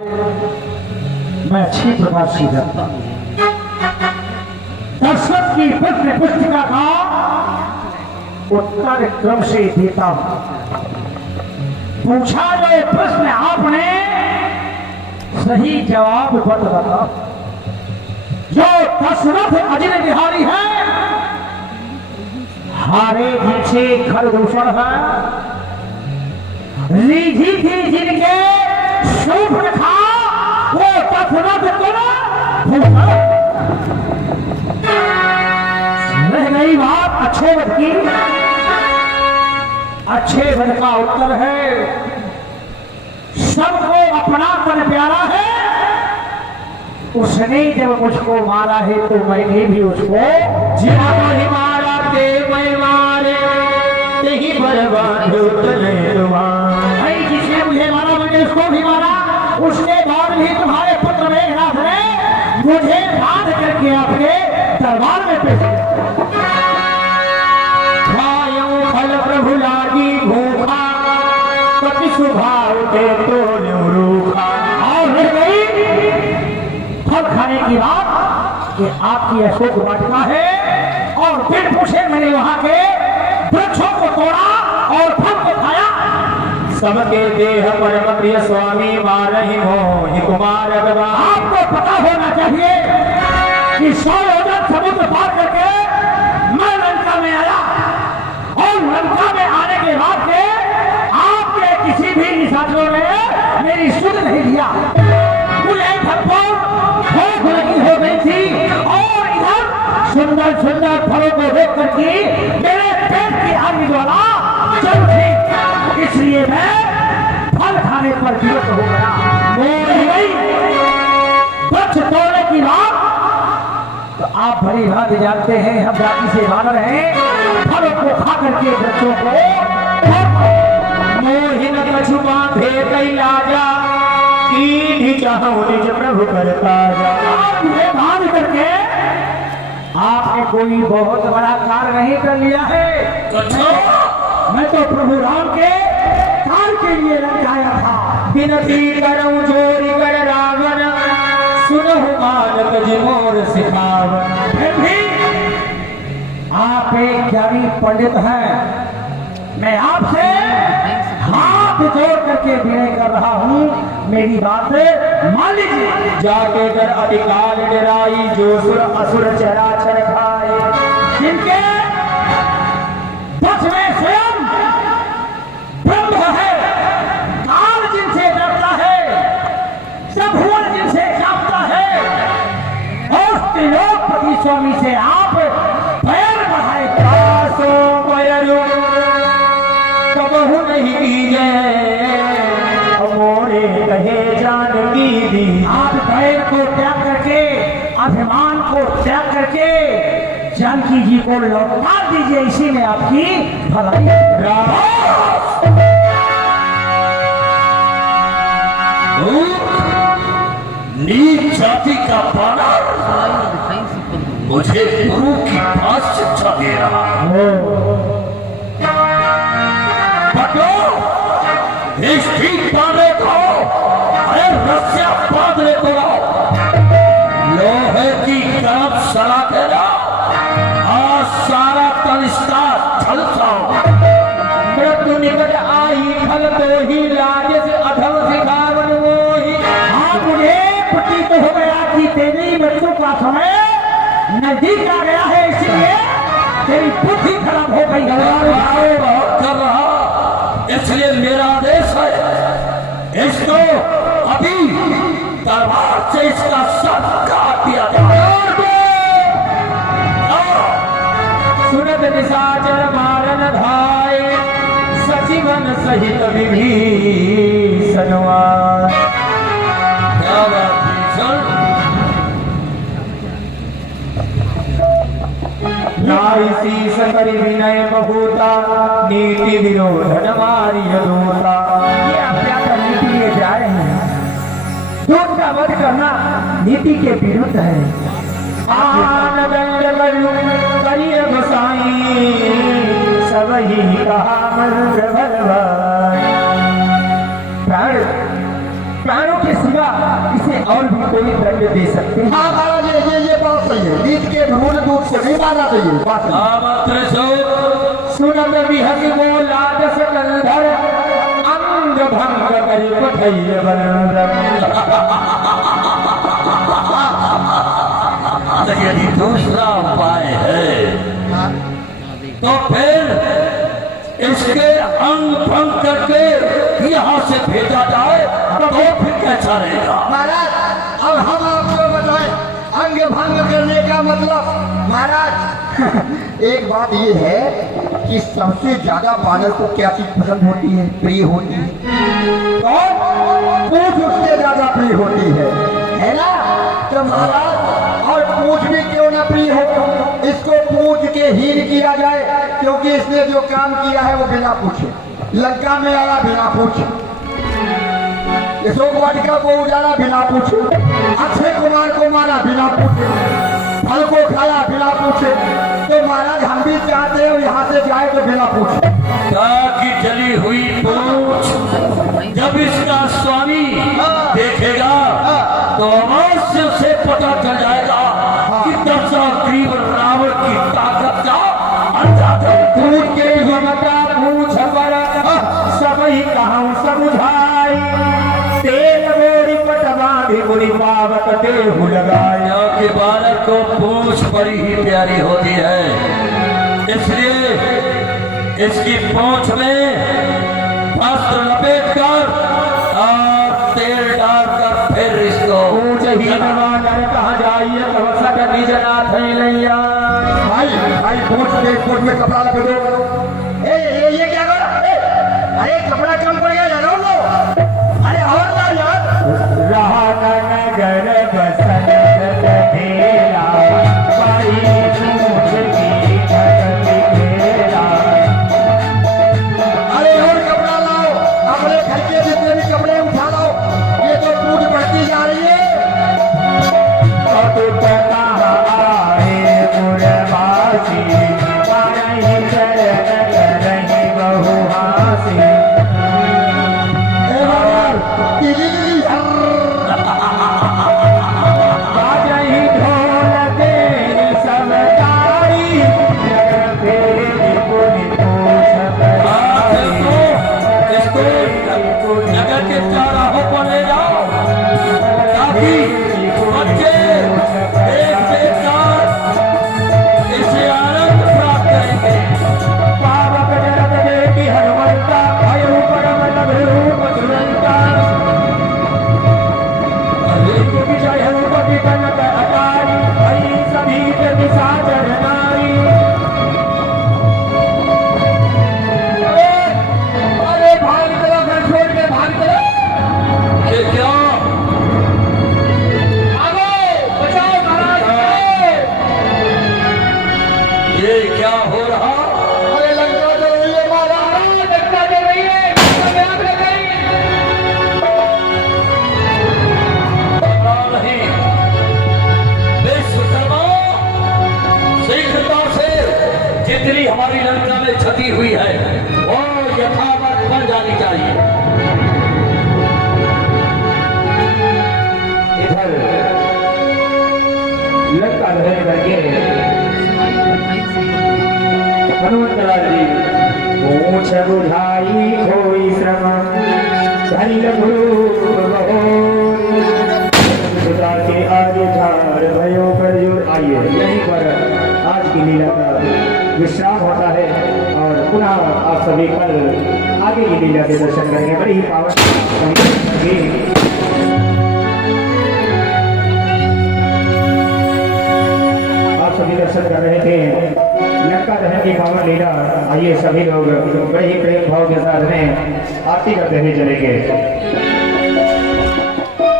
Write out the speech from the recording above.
मैं अच्छी प्रकार से जानता हूं। दर्शक की प्रश्न पुस्तिका का उत्तर क्रम से देता हूं। पूछा गए प्रश्न आपने सही जवाब बताता। जो दशरथ अजय बिहारी है, हारे पीछे खरदूषण है, रीझी थी जिनके सूप खा वो दशरथ रह गई बात अच्छे वध की। अच्छे वध का उत्तर है सबको अपना पन प्यारा है। उसने जब मुझको मारा है तो मैंने भी उसको जिहां ही मारा ते मैं मारे तेही बर्बाद भाई जिसने मुझे मारा मैंने उसको भी मारा। उसके बाद भी तुम्हारे पुत्र मेघनाथ ने मुझे बांध करके अपने दरबार में पेश किया। फल प्रभु लागी भूखा पति स्वभाव ते तो रूखा। और रह गई फल खाने की बात कि आपकी अशोक वाटिका है और फिर पूछे मैंने वहां के वृक्षों को तोड़ा और फल को खाया। सबके देह परम प्रिय स्वामी मारहि मोहि कुमार भगवान। आपको पता होना चाहिए कि 100 योजन समुद्र पार करके मैं लंका में आया और लंका में आने के बाद के आपके किसी भी निशाचरों ने मेरी सुध नहीं दिया। मुझे भरपूर भूख लगी हो गई थी और इधर सुंदर सुंदर फलों को देख करके मेरे पेट की आग ज्वाला जल थी। इसलिए मैं फल खाने पर विरक्त हो गया। वृक्ष तोड़ने की बात तो आप भली भांति जानते हैं। हम जाति से बानर हैं, फलों को खा करके वृक्षों को मोहिन कछु बांधे कई लाजा की चाहूं निज प्रभु करता जा। मुझे बांध करके आपने कोई बहुत बड़ा कार्य नहीं कर लिया है। मैं तो प्रभु राम के कार्य के लिए लग आया था। विनती करऊं जोरी कर रावण सुनहु मानक जिमोर सिखावन। फिर भी आप एक ज्ञानी पंडित हैं। मैं आपसे हाथ जोड़ करके विनय कर रहा हूँ, मेरी बात मान लीजिए। जाके कर अधिकाल डराई जो सुर असुर चराचर खाए। जिनके पक्ष में स्वयं ब्रह्म है, काल जिनसे डरता है, सब भुवन जिनसे कांपता है और त्रिलोकपति स्वामी से आप पैर बढ़ाए। कासो पैरु कबहु नहीं कीजे मोरे कहे जानकी दी। आप पैर को त्याग करके, अभिमान को त्याग करके जानकी जी को लौटा दीजिए। इसी में आपकी भलाई। नीच जाति का बानर मुझे गुरु की पास शिक्षा दे रहा है। इस ठीक पाने को अरे रस्सियां बांधने को लोहे की करप सला देना और सारा तनिष्ठा छलता। मृत्यु निकट आई फल तो ही लाज से अधम सिखावन मोही। हाँ, मुझे प्रतीत हो गया कि तेरी मृत्यु का समय नजदीक आ गया है, इसलिए तेरी बुद्धि खराब हो गई है। कर रहा इसलिए मेरा आदेश है इसको अभी दरबार से इसका सब काट दिया जाए। सुनत निशाचर मारन धाय सचिवन सहित विभीषण। क्या बात भीषण? नारी शीस करि विनय बहुता नीति विरोधन मारी दूता। ये आप क्या करने के लिए जा रहे हैं? दूध का वध करना नीति के विरुद्ध है। आन दंड करिय गोसाई सब ही कहा मंत्र भरवाई। प्राणों के सिवा और भी कोई दंड दे सकते हैं। हाँ महाराज ये बात सही है, नीच के भ्रूण दूध से नहीं मारना चाहिए, बात सही है। आमंत्र सुनत विहंग वो लाज सकंधर अंग भंग करी पठैय बलंदर। यदि दूसरा उपाय है तो फिर इसके अंग भंग करके यहाँ से भेजा जाए तो फिर कैसा रहेगा? महाराज अब हम आपको बताएं अंग भंग करने का मतलब। महाराज एक बात ये है कि सबसे ज्यादा बानर को क्या चीज पसंद होती है, प्रिय होती है, तो पूछ उससे ज्यादा प्रिय होती है ना? तो महाराज और पूछ भी क्यों ना प्रिय हो, इसको पूछ के हीन किया जाए, क्योंकि इसने जो काम किया है वो बिना पूछे लंका में आया, बिना पूछे अशोक वाटिका को उजाड़ा, बिना पूछे अक्षय कुमार को मारा, बिना पूछे फल को खाया, बिना पूछे। तो महाराज हम भी चाहते हैं यहाँ से जाए तो बिना पूछे। ताकि जली हुई पूछ जब इसका स्वामी देखेगा तो अवश्य से पता चल जाएगा कि दशाग्रीव रावण की ताकत का अंदाजा। पूछ के ममता पूछ बर सब ही कहूँ समुझाई, तेल मोरी पटवानी बुरी पावत देहु लगाया। के बालक को पूछ बड़ी ही प्यारी होती है, इसलिए इसकी पूंछ में वस्त्र लपेटकर और तेल डालकर फिर इसको पूछ ही नवानर कहाँ जाइए तब सट निज नाथ लैया। भाई पूछ में कपड़ा लपेटो। ये क्या कर? अरे कपड़ा कम पड़ गया जानो लो। अरे और ना यार। रहा नगर बसन तेरा भाई पूछ की धरती तेरा। अरे और कपड़ा लाओ, अपने घर के जितने भी कपड़े उठा लाओ, ये तो पूछ बढ़ती जा रही है। अब कहाँ आए मुरबासी, मारही चरण करही बहु हासी। बाजही ढोल तेरी सब तारी, जग फेरी पुनि पूछ बधाई। इसको नगर के चौराहों पर ले जाओ ताकि बच्चे एक साथ इसे आनंद प्राप्त करेंगे। पावक जरत देवी हनुमंता, भयउ परम लघु तुरंता। विजय हनुमति कनक अटारी, भई सभी निशाचर नारी। अरे भाग चलो, घर छोड़ के भाग चलो। ये क्या? आगो बचाओ महाराज। ये क्या हो रहा? अरे लंका जल रही है महाराज। लगता जल रही है, आग लग गई। नहीं, विश्वकर्मा शीघ्रता से जितनी हमारी लंका में क्षति हुई है वो यथावत बन जानी चाहिए। इधर लंका दहन करके हनुमंतलाल जी पूछ बुझाई कोई श्रम, धनी लघु सुधा के आगे झाड़ भयो पर जोर। आइए यहीं पर आज की लीला का विश्राम होता है और पुनः आप सभी कल आगे की लीला के दर्शन करेंगे। बड़ी ही पावन आप सभी दर्शन कर रहे थे लंका दहन की पावन लीला। आइए सभी लोग बड़े ही प्रेम भाव के साथ में आरती करते हुए चलेंगे।